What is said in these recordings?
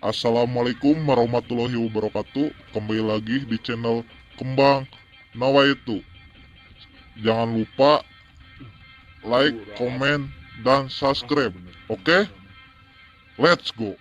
Assalamualaikum warahmatullahi wabarakatuh. Kembali lagi di channel Kembang Nawaitu. Jangan lupa like, komen, dan subscribe. Oke? Let's go.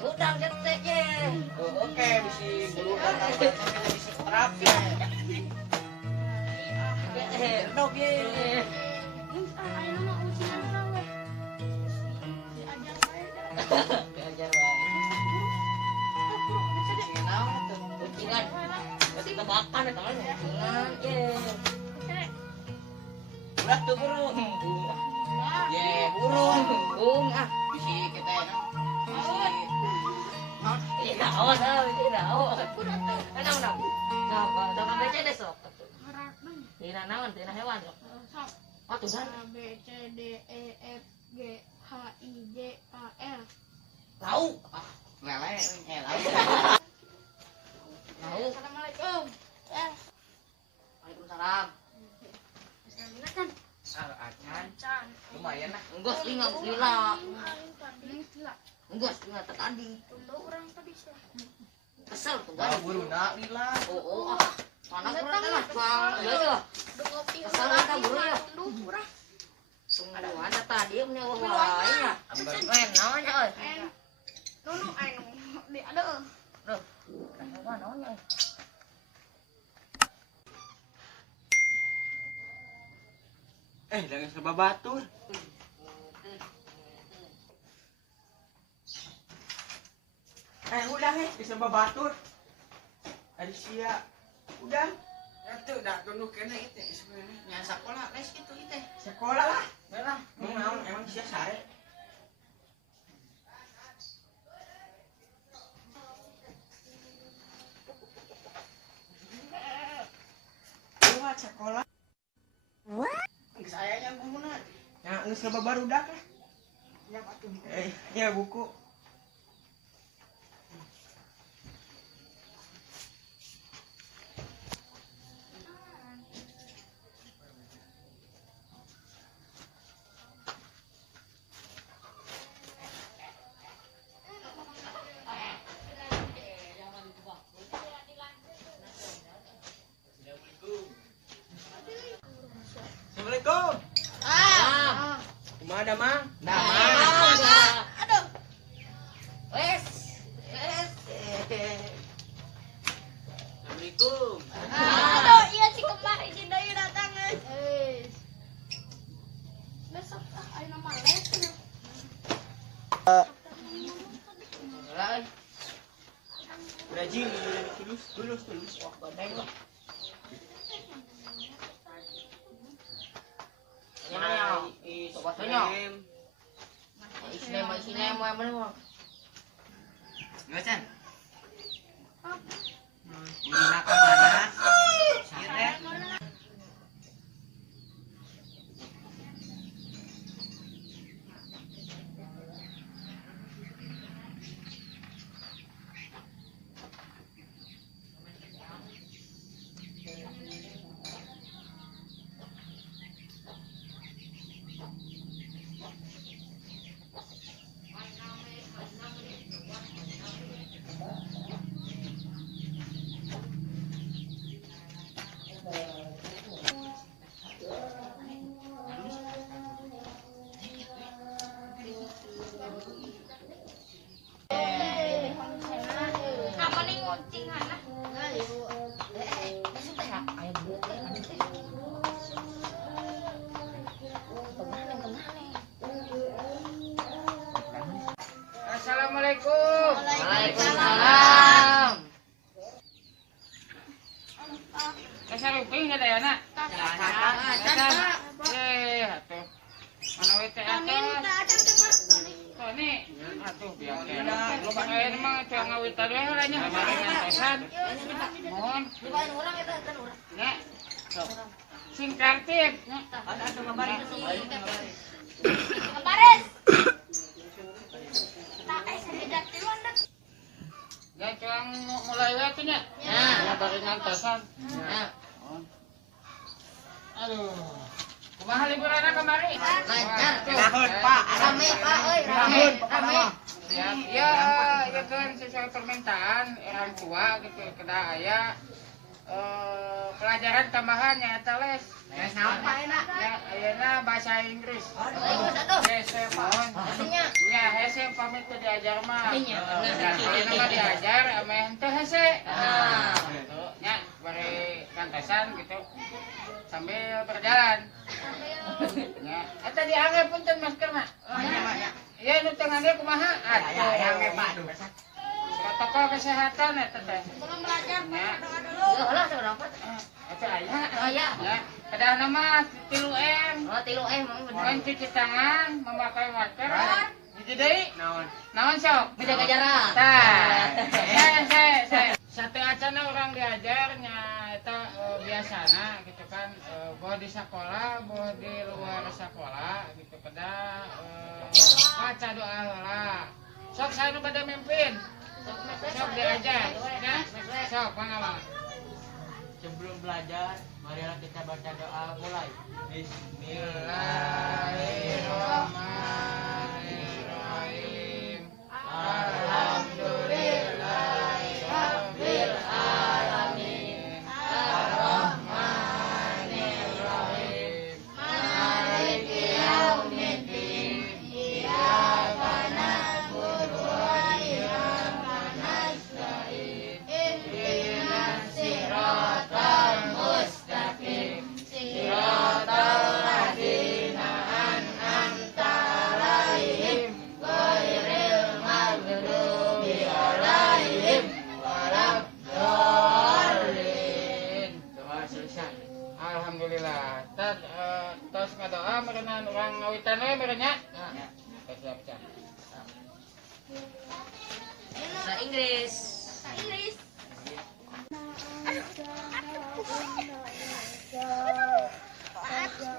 Udang ceteknya. Oke, bisa bulu dan bisa terapi. Dog ye. Diajar wae. Naon tuh? Kucingan. Berarti kebakan eta mah kucingan. Ulah tuh burung. Ye, burung. Burung ah. Bisa kita Naon naon. Naon. Nah, dapat baca deh sok. Dina naon, dina hewan sok. Oh, tuh kan. A, B, C, D, E, F, G, H, I, J, K, L. Tahu. lele, Tahu. Assalamualaikum. Waalaikumsalam. Bismillahirrahmanirrahim. acan. Lumayan lah. Enggak lima lila. Ini sila. Enggak lima tadi. Untuk orang tadi sila. Kesel tuh Kalau kan. buru nak lila. Oh, ah. Mana kurang lah, Bang. Ya. Ngopi Kesal kita buru ya. murah. Semua ada tadi punya wah lainnya. Naonnya euy. Nunu anu di ada. Kenapa naonnya? Jangan serba batur. Udah bisa batur. Ada sia. Udah. Itu udah tunduk kena itu sebenarnya. Nya sekolah les itu itu. Sekolah lah. Belah. Emang sia sare. Buat sekolah. Saya yang guna. Ya, nggak serba baru dah lah. Ya patuh. Ya buku. Assalamualaikum. Kumaha Mang? Aduh. Wes. Assalamualaikum. Aduh, iya si kembar izin deui datang geus. Besok ayo nama les. Rajin, tulus. Wah, badai lah. Nanya, sobat nanya. Isinem mana? Enggak Chan. Ini nak mana? Sieu teh. saruping ada ya nak. Atuh. Mana we teh atuh. Toni, atuh biar teh. Lu bakain mah teh ngawitan we heula nya. Nyantosan. Mohon. Dibayarin orang eta kan orang. Nya. Sing tertib. Atuh ngabarin ke sini. Kabares. Tak sededak tiluan dak. Ya cuang mulai we tuh nya. Ya bari ngantosan. Ya. Aduh. Kumaha liburanna kamari? Lancar. Rahun, Pak. Rame Pak euy, rame. Rame. Ya kan sesuai permintaan orang tua gitu kada aya pelajaran tambahan ya eta les. Les naon Pak enak? Ya ayeuna bahasa Inggris. Terus atuh. Hese mohon. Artinya Ya hese pamit teu diajar mah. Iya. Ayeuna mah diajar ame henteu hese. Ah. Gitu. Ya bari kantosan gitu. Sambil berjalan. Ya, eta diangge punten maskerna. Iya nu tengahnya kumaha? Atuh. Protokol kesehatan eta teh. Belum belajar Ya. Ya lah seberapa? Eta aya. Aya. Ya, kadang nama 3M. Oh, 3M mah bener. Mencuci tangan, memakai masker. Hiji deui. Naon? Naon sok? Menjaga jarak. Tah. Saya. Satu acana orang diajarnya eta biasana gitu kan boh di sekolah, boh di luar sekolah gitu kada baca doa heula. Sok saya nu bade mimpin. Sok diajar ya. Sok pangalaman. Sebelum belajar, marilah kita baca doa mulai. Bismillahirrahmanirrahim. Alhamdulillahirabbil alamin. Arrahmanirrahim. Maliki yaumiddin. Iyyaka na'budu wa iyyaka nasta'in. Ihdinas siratal mustaqim. Siratal ladzina an'amta 'alaihim ghairil maghdubi 'alaihim waladdallin. Doa selesai. Alhamdulillah. Tos ngadoa merenang urang ngawitan we merenya. Siap-siap. Bahasa Inggris. Inggris.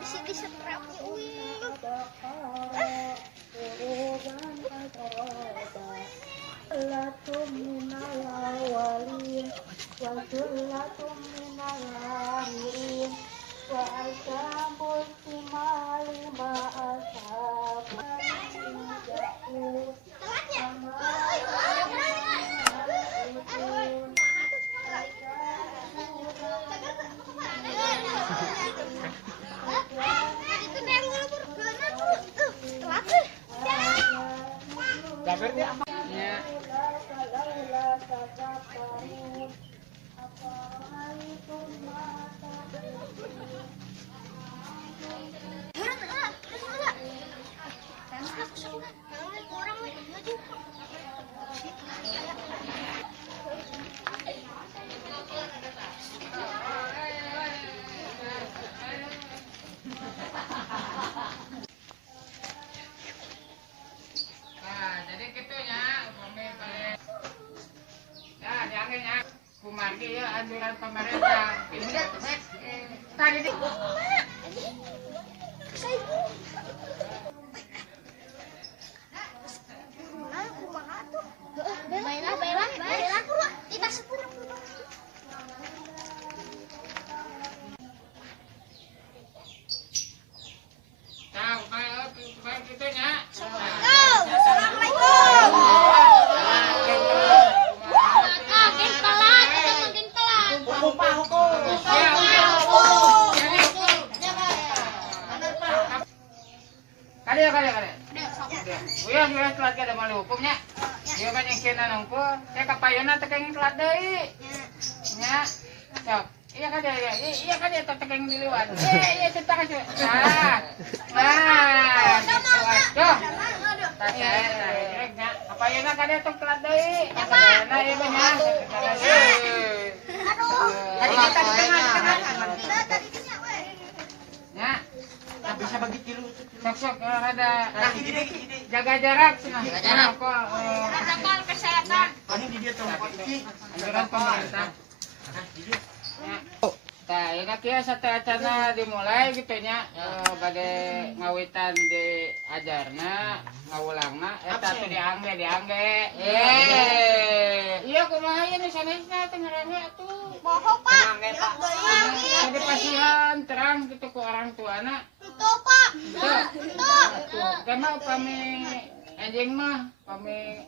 Di sini setrapnya Ya. Nah, jadi gitu ya, ya, dianggapnya kumargi ya anjuran pemerintah. Tadi di nah, baik gitu ya. Kali. Uya telat kada mali hukumnya. Dia mah yang kena nongko, teh kapayona teh kenging telat deui. Nya. Sok. Iya kan ya. Iya kan ya teh kenging diliwan. Iya cerita ka. Waduh. Tanya nya. Kapayona kada teh telat deui. Kapayona ieu mah nya. Aduh. Tadi kita di tengah. ada jaga jarak cenah. Jaga jarak. Protokol kesehatan. Anjuran pemerintah. Nah, ini kia sate acana dimulai gitu nya bade ngawitan di ajarna ngawulangna eta teh diangge. Iya kumaha ieu nu sanesna teh ngaranna atuh. Bohong pak. Jadi pasihan terang gitu ku orang tuana. Itu pak. Itu. Karena kami anjing mah kami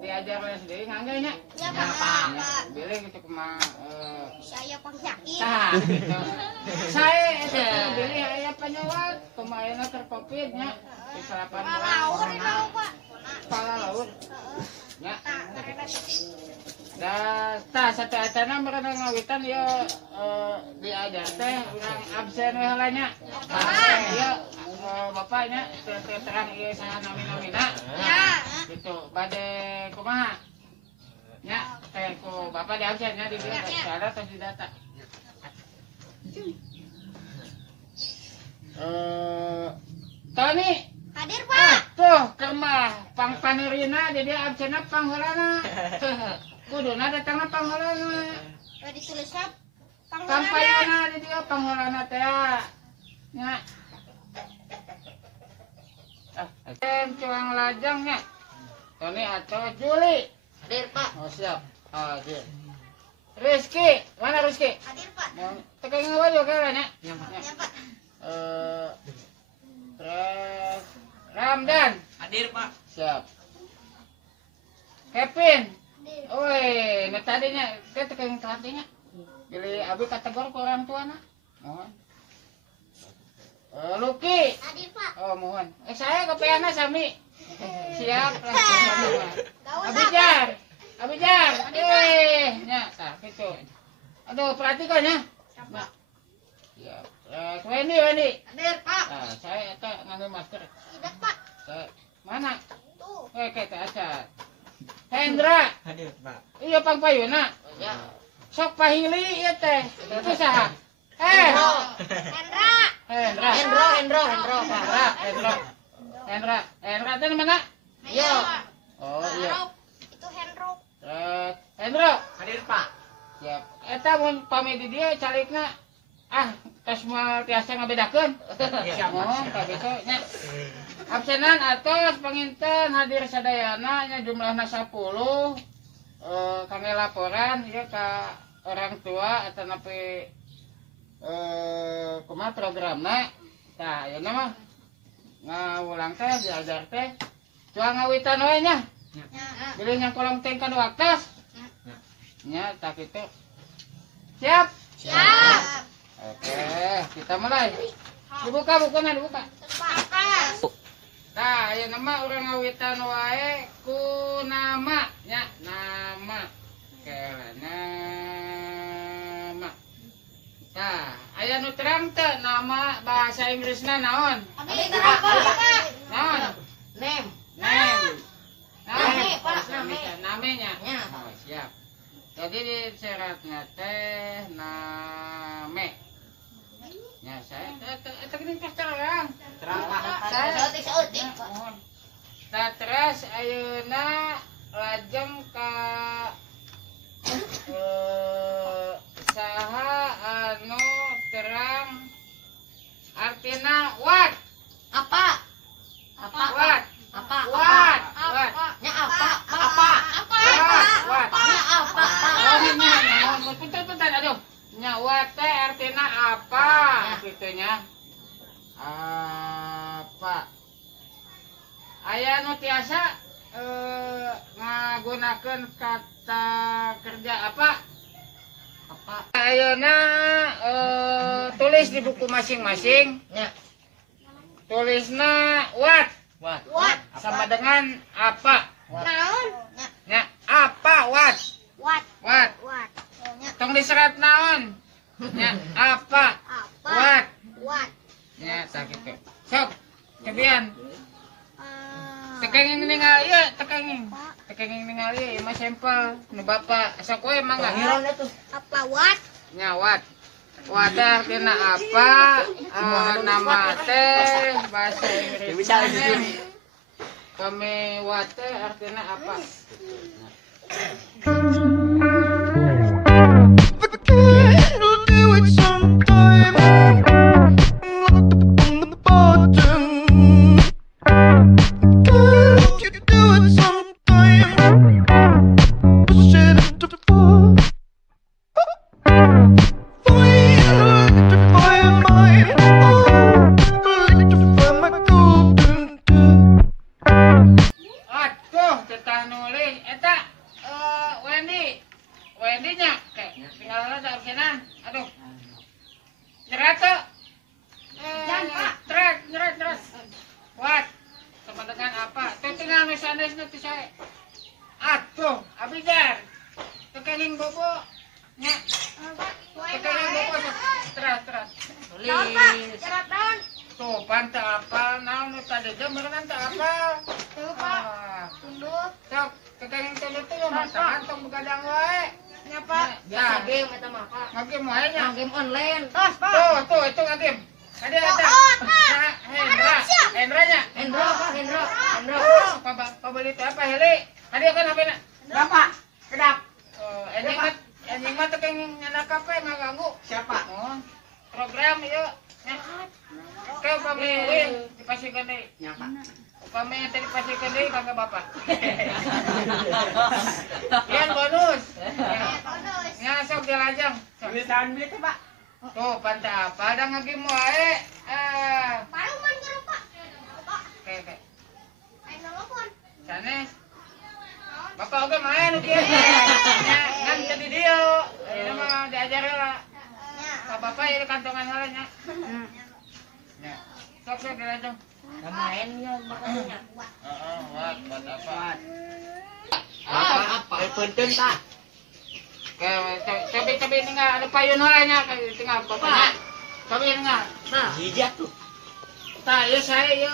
diajarnya sendiri ngangge nya. Ya pak. Bilih gitu kumaha Saya penyakin. nah, gitu. Saya itu beli aya penyewat kumaha terkovid nya di 8 Laur ini bulan. pak. Kepala laur. Ya. Da tah sate acana mereka ngawitan ya diajar teh urang absen we heula nya. Ieu bapaknya terang ieu saha nami-namina. Ya. Gitu bade kumaha? Ya, teh ku bapak di absen nya di dieu cara tos di data. Tani Hadir pak. tuh kemah pang panerina jadi absenna pangholana. Kuduna datangna pangholana. Udah ditulis pak. Pampayana di dia pangholana teh. Nya. Cuang lajangnya. Tony atau Juli. Hadir Pak. Oh siap. Hadir. Rizky, mana Rizky? Hadir pak. Tekan ngawa juga kayaknya. Ya pak. Terus Ramdan. Hadir Pak. Siap. Kevin. Hadir. Woi, nah tadinya kita tekan tadinya. Pilih abi kategori ke orang tua nak. Mohon. Lucky. Hadir pak. Oh mohon. Saya kepeana sami. Siap. Gaul Abijar. Abijar. Nya tah kitu. Aduh perhatikan ya. Nah. Siap. Wendy. Hadir pak. Nah, saya eta nganggo masker. Tidak pak. Saya mana? Tuh. Kita acat. Hendra. Hadir Pak. Iya pang payuna. Ya. Sok pahili ieu teh. Itu saha? Hendra. Hendra. Hendra teh mana? Iya. Oh iya. Itu Hendro. Terus Hendra. Hadir Pak. Siap. Eta mun pami di dieu calikna tos moal tiasa ngabedakeun. Mohon ka besok nya. Absenan atos panginten hadir sadayana nya jumlahna 10. Kami laporan ya ka orang tua atau napi kumaha programna. Tah ayeuna mah ngawulang teh diajar teh cua ngawitan we nya. Bilih nya kolong teh kanu waktas. Nya tah kitu. Siap? Siap. Oke, kita mulai. Dibuka bukunya, dibuka. Pak. Nah, ayeuna mah urang ngawitan wae ku nama nya, nama. Oke, nama. Nah, aya nu terang teu nama bahasa Inggrisna naon? Hadir pak. Naon? Nem. Name. Name, Pak, name. Namanya. Ya. Oh, siap. Jadi di syaratnya teh name. Ya, saya eta geuning tos terang. Terang Pak. Sautik. Mohon. Nah, terus ayeuna lajeng ka saha anu terang artina what? Apa? What? Apa? What? Nya apa? What? Nya apa? Oh, nya, punten, aduh. Nya what teh artina apa? Gitunya. Apa? Aya nu tiasa ngagunakeun kata kerja apa? Apa? Ayeuna tulis di buku masing-masing. Nya. Tulisna what? What? Sama dengan apa? Naon? Ya, apa what? What? What? What? Tong diserat naon? Ya, apa? Apa? What? What? Ya, tak gitu. Sok, kebian. Tekenging ningali ieu, tekenging ningali ieu mah sampel nu Bapak. Sok we mangga. Ngiron itu. Apa what? Nya what? water artinya apa? Nama teh bahasa Inggris. Kami water artinya apa? Aduh, tetah nulis. Eta, Wendy nya, tinggal ada absenan. Aduh, nyerat tuh. Nyerat. What? Sama dengan apa? Tuh tinggal nulis nanti saya. Aduh, abijar. Tukeling bobo. Nya. Tukeling bobo. Terus. Tulis. Tuh, pantai apa? Naon tadi jam berenang tak apa? Sok, tukeling tunduk tuh mantap begadang wae. Biasa game eta mah Pak. Ngagim wae nya. Game online. Tuh, itu ngagim. Ada. Hendra nya. Hendro. Pabeli teh apa heli? Hadi kan HP-na. Berapa? Kedap. Anjing mah tukeling nyana kafe ngaganggu. Siapa? Oh, program ieu. Kau pamilih dipasihkan deui. Nyapa. Upami tadi pasihkan deui kagak bapak. Yan bonus. Nya sok dilajang. Tulisan beli Pak. Tuh, pantai apa? Ada ngagim wae. Oke. Sanes. Bapak oke main oke. Kan jadi dia. Ini mah diajar lah. Bapak ini kantongan heula nya. Ya. Sok dilajang. Main ya makanya. Buat apa? Apa? Penting Pak. Coba ini nggak ada payun holanya tinggal bapaknya. Coba ini nggak. Nah, Hijat tuh. tak ya saya.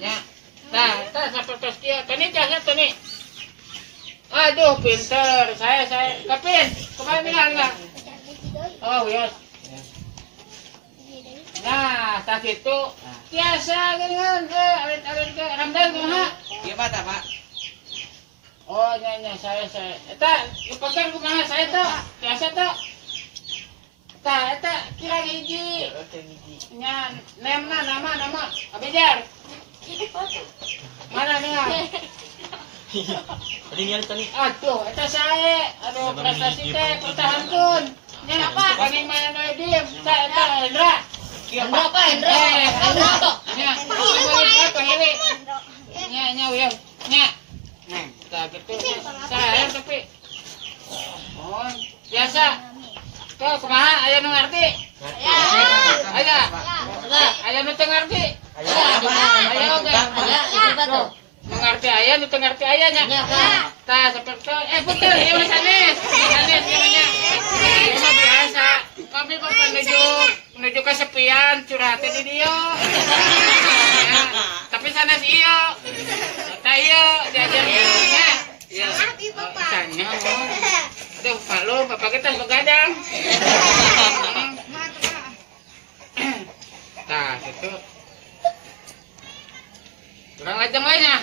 Ya. Nah, sampai tos dia. Tani jasa tani. Aduh, pinter. Saya. Kapin, kemana nggak? Oh, yes. Nah, tak itu biasa kan alit ke Ramdan kumaha? Gimana Pak? Oh, nya saya. Eta dipakai kumaha saya tuh? Biasa tuh. Eta kira hiji. Nya nama. Abijar. Mana nih? Aduh, eta saya. Aduh, prestasi teh pertahankan. Nya apa? Paling mana noy diem. Eta Hendra. Hendro Pak, Hendro. Nya, apa heli? Nya uyang. Nya. Nah, tak gitu. Saya tapi. Oh, biasa. Tuh, kumaha aya nu ngarti? Aya nu teu ngarti? Aya oge. Nu ngarti aya, nu teu ngarti aya nya. Tah saperto puter ieu mah sanes. Sanes ieu nya. Ieu mah biasa. Kami mah menuju kesepian curhat di dieu. Tapi sanes ieu. Tah ieu diajar ieu nya. Ieu. Tanya. Aduh, Palu, bapak kita begadang. Nah, gitu. Kurang lajang lainnya.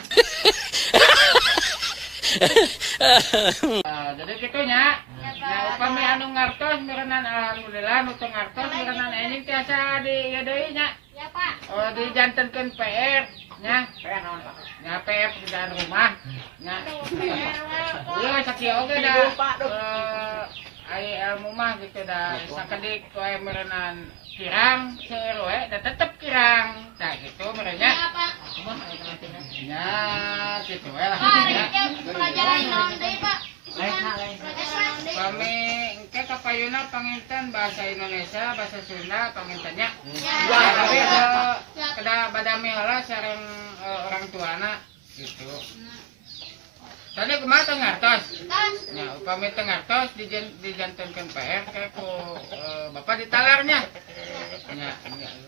Jadi gitunya. Nah, upami anu ngartos merenan alhamdulillah, nu teu ngartos merenan enjing tiasa di ieu deui nya. Ya Pak. Oh, dijantenkeun PR nya. PR naon Pak? Nya PR pekerjaan rumah. Nya. Ieu sakieu oge da. Ai ilmu mah gitu da sakedik wae merenan kirang seueur we da tetep kirang. Tah gitu merenya. Ya Pak. Nya gitu we lah. Pelajaran naon deui Pak? Lain. Kami engke kapayuna panginten bahasa Indonesia, bahasa Sunda pangintennya. Ya. Tapi kada badami heula sareng orang tuana gitu. Tadi kumaha teu ngartos? Nya upami teu ngartos dijantenkeun PR ke ku bapak ditalarnya. Nya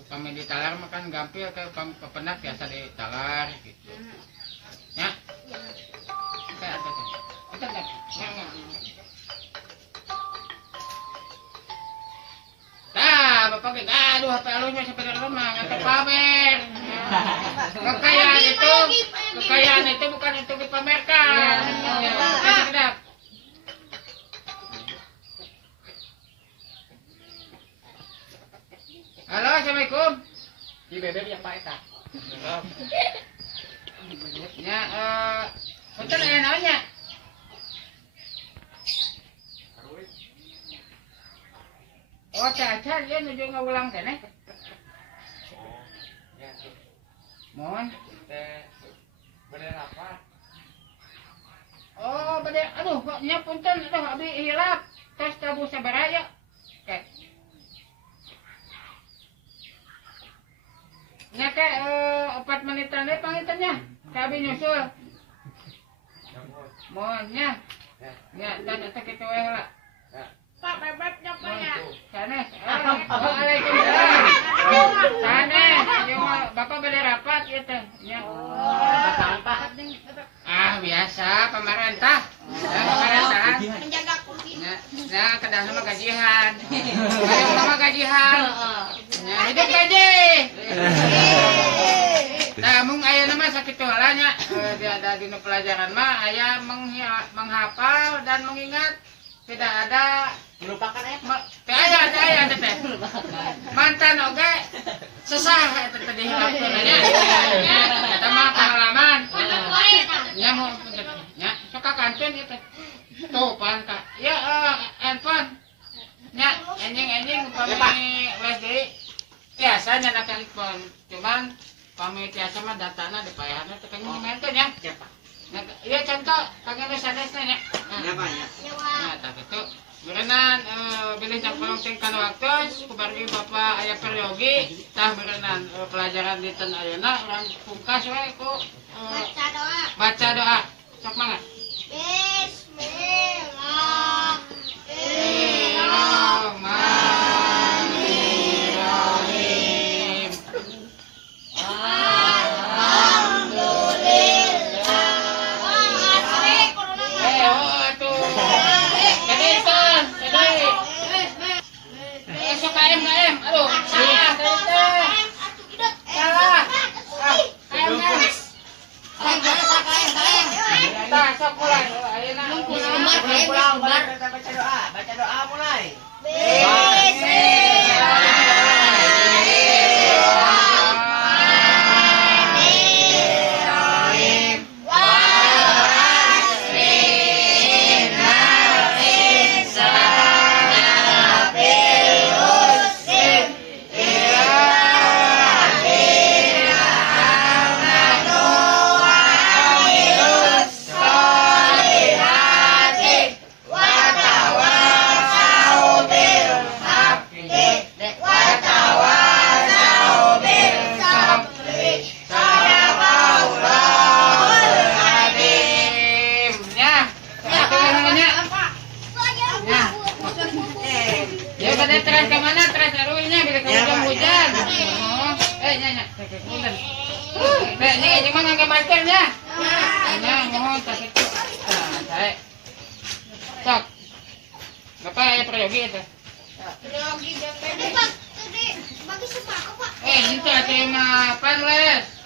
upami ditalar mah kan gampil ke pepenak biasa ditalar gitu. Nya. Saya atas. Nya. aduh HP alusnya seperti rumah nggak pamer. Kekayaan itu bukan untuk dipamerkan. Sedap. Halo, assalamualaikum. Di bebek yang Pak Eta. Ya, betul ya namanya. Oh, caca dia nuju ngaulang kene. Mohon. Bener apa? Oh, bade, aduh, kok nya punten, aduh, abi hilap. Tos tabu sabaraya. Oke. Nya ke 4 menitan deh pangitannya. Kabi nyusul. Mohonnya. Ya, dan eta kitu we heula. Pak bebek nyapa ya? Sanes. Waalaikumsalam. Sanes, jeung Bapak bade rapat ieu teh. Nya. Ah, biasa pemerintah. Pemerintahan. Menjaga kursi. Nah, kedah sama gajian. Ayo sama gajian. Nah, hidup gaji. Nah, mung aya nama sakitu heula nya. Dia ada dina pelajaran mah aya menghafal dan mengingat. Tidak ada Melupakan ya? teh aya teh. Mantan oge sesah eta teh dihilapkeun nya. Eta mah pengalaman. Nya mau nya sok kantun ieu teh. Tuh pan ka. Ya handphone. Nya enjing upami les deui. Biasanya nak handphone. Cuman pami tiasa mah datana dipayahna teh pengen mainten ya. Iya contoh pengen sanes nya. Ya Pak ya. Nah, tak itu. Berenan bilih jak pelongting kana waktu kubargi Bapak aya peryogi tah berenan pelajaran dinten ayeuna urang pungkas we ku Baca doa. baca doa. Sok mangga. Bismillahirrahmanirrahim. Aduh, salah. Tah, sok mulai. Ayeuna Pulang, baca doa. Baca doa mulai. Ya pada terus ke mana? Terus arunya bila kamu hujan. Oh, nya. Hujan. Nih, cuma ngangge masker nya. Nya, mohon tak itu. Nah, saya. Sok. Bapak aya peryogi itu. Peryogi DPD. Pak, tadi bagi sembako, Pak. Itu atuh mah panles.